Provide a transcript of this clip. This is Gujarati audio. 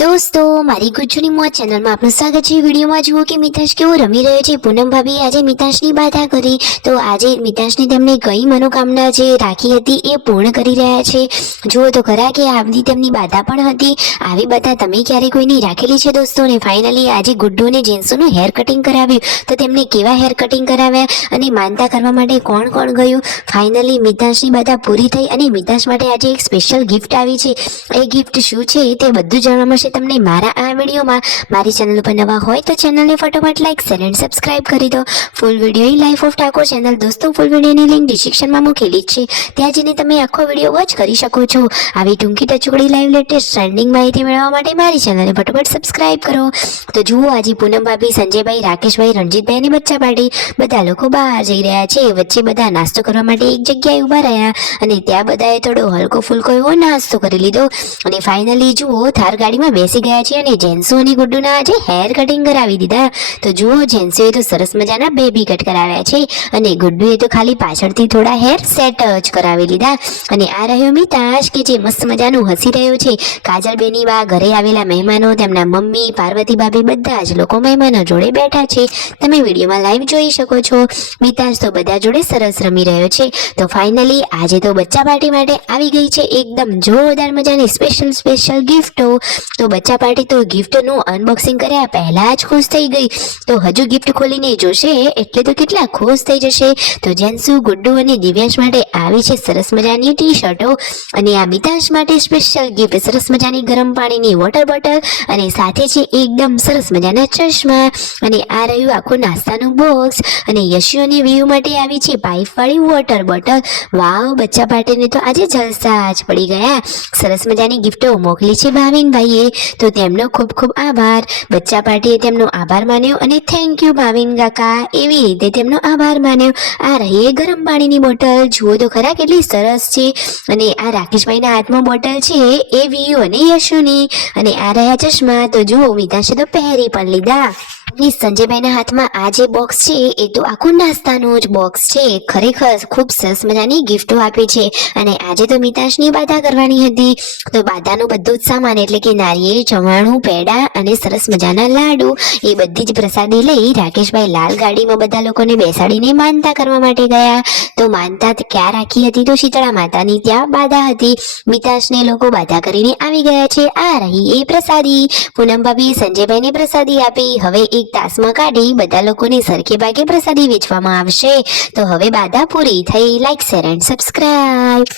દોસ્તો મારી ગુજ્જુની મોજ ચેનલમાં આપનું સ્વાગત છે। વિડીયોમાં જુઓ કે મિતાશ કેવો રમી રહ્યો છે। પૂનમ ભાભી આજે મિતાશની બાધા કરી તો આજે મિતાશને તેમને કઈ મનોકામના જે રાખી હતી એ પૂર્ણ કરી રહ્યા છે। જુઓ તો ખરા કે આવી તેમની બાધા પણ હતી। આવી બાધા તમે ક્યારે કોઈની રાખેલી છે દોસ્તો? ને ફાઇનલી આજે ગુડ્ડુ અને જેન્સુનું હેર કટિંગ કરાવ્યું તો તેમને કેવા હેર કટિંગ કરાવ્યા અને માનતા કરવા માટે કોણ કોણ ગયું? ફાઇનલી મિતાશની બાધા પૂરી થઈ અને મિતાશ માટે આજે એક સ્પેશિયલ ગિફ્ટ આવી છે। એ ગિફ્ટ શું છે તે બધું જાણવા મળશે તમને મારા આ વિડીયોમાં। મારી ચેનલ ઉપર નવા હોય તો ચેનલને ફટાફટ લાઈક શેર એન્ડ સબસ્ક્રાઇબ કરી દો। Full video life of Thakor channel દોસ્તો ફૂલ વિડીયોની લિંક ડિસ્ક્રિપ્શનમાં મૂકેલી છે, ત્યાં જઈને તમે આખો વિડીયો વોચ કરી શકો છો। આવી ટૂંકી ટચુકડી લાઈવ લેટેસ્ટ ટ્રેન્ડિંગ માહિતી મેળવવા માટે મારી ચેનલને ફટાફટ સબસ્ક્રાઇબ કરો। તો જુઓ આજે પૂનમ ભાભી, સંજયભાઈ, રાકેશભાઈ, રણજીતભાઈ અને બચ્ચા પાર્ટી બધા લોકો બહાર જઈ રહ્યા છે। વચ્ચે બધા નાસ્તો કરવા માટે એક જગ્યાએ ઊભા રહ્યા અને ત્યાં બધાએ થોડો હલકો ફુલકો એવો નાસ્તો કરી લીધો અને ફાઇનલી જુઓ થાર ગાડીમાં બેસી ગયા છે અને જેન્સુ અને ગુડ્ડુના આજે હેર કટિંગ કરાવી દીધા। તો જુઓ જેન્સુએ તો સરસ મજાના બેબી કટ કરાવ્યા છે અને ગુડ્ડુએ તો ખાલી પાછળથી થોડા હેર સેટ જ કરાવી લીધા। અને આ રહ્યો મિતાશ કે જે મસ્ત મજાનું હસી રહ્યો છે। કાજલ બેની બા, ઘરે આવેલા મહેમાનો, તેમના મમ્મી, પાર્વતી ભાભી બધા જ લોકો મહેમાનો જોડે બેઠા છે, તમે વિડીયોમાં લાઈવ જોઈ શકો છો। મિતાશ તો બધા જોડે સરસ રમી રહ્યો છે। તો ફાઇનલી આજે તો બચ્ચા પાર્ટી માટે આવી ગઈ છે એકદમ જોરદાર મજાની સ્પેશિયલ ગિફ્ટો। તો બચ્ચા પાર્ટી તો ગિફ્ટનું અનબોક્સિંગ કર્યા પહેલા જ ખુશ થઈ ગઈ, તો હજુ ગિફ્ટ ખોલીને જોશે એટલે તો કેટલા ખુશ થઈ જશે। તો જેન્સુ, ગુડ્ડુ અને દિવ્યાંશ માટે આવી છે સરસ મજાની ટી શર્ટો અને આ મિતાશ માટે સ્પેશિયલ ગિફ્ટ સરસ મજાની ગરમ પાણીની વોટર બોટલ અને સાથે છે એકદમ સરસ મજાના ચશ્મા અને આ રહ્યું આખું નાસ્તાનું બોક્સ અને યશુ અને વ્યુ માટે આવી છે પાઇપ વાળી વોટર બોટલ। વાવ, બચ્ચા પાર્ટીને તો આજે જલસા જ પડી ગયા। સરસ મજાની ગિફ્ટો મોકલી છે ભાવિન ભાઈએ, તો તેમનો ખૂબ ખૂબ આભાર। બચ્ચા પાર્ટીએ તેમનો આભાર માન્યો અને થેન્ક યુ ભાવિન કાકા એવી રીતે તેમનો આભાર માન્યો। આ રહી એ ગરમ પાણીની બોટલ, જુઓ તો ખરા કેટલી સરસ છે અને આ રાકેશભાઈના હાથમાં બોટલ છે એ વ્યુ અને યશુની અને આ રહ્યા ચશ્મા, તો જુઓ મિતાશે તો પહેરી પણ લીધા। સંજયભાઈના હાથમાં આ જે બોક્સ છે એ તો આખું નાસ્તાનું જ બોક્સ છે। ખરેખર ખૂબ સરસ મજાની ગિફ્ટો આપી છે અને આજે તો મિતાશની બાધા કરવાની હતી, તો બાધાનું બધું જ સામાન એટલે કે નારિયેળ, ચવાણું, પેડા અને સરસ મજાના લાડુ એ બધી જ પ્રસાદી લઈ રાકેશભાઈ લાલ ગાડીમાં બધા લોકોને બેસાડીને માનતા કરવા માટે ગયા। તો માનતા ક્યાં રાખી હતી? તો શીતળા માતાની ત્યાં બાધા હતી। મિતાશને લોકો બાધા કરીને આવી ગયા છે। આ રહી એ પ્રસાદી, પૂનમ ભાભી સંજયભાઈને પ્રસાદી આપી। હવે એક તાસમાં કાઢી બધા લોકોને સરખે ભાગે પ્રસાદી વેચવામાં આવશે। તો હવે બાધા પૂરી થઈ। Like share and subscribe.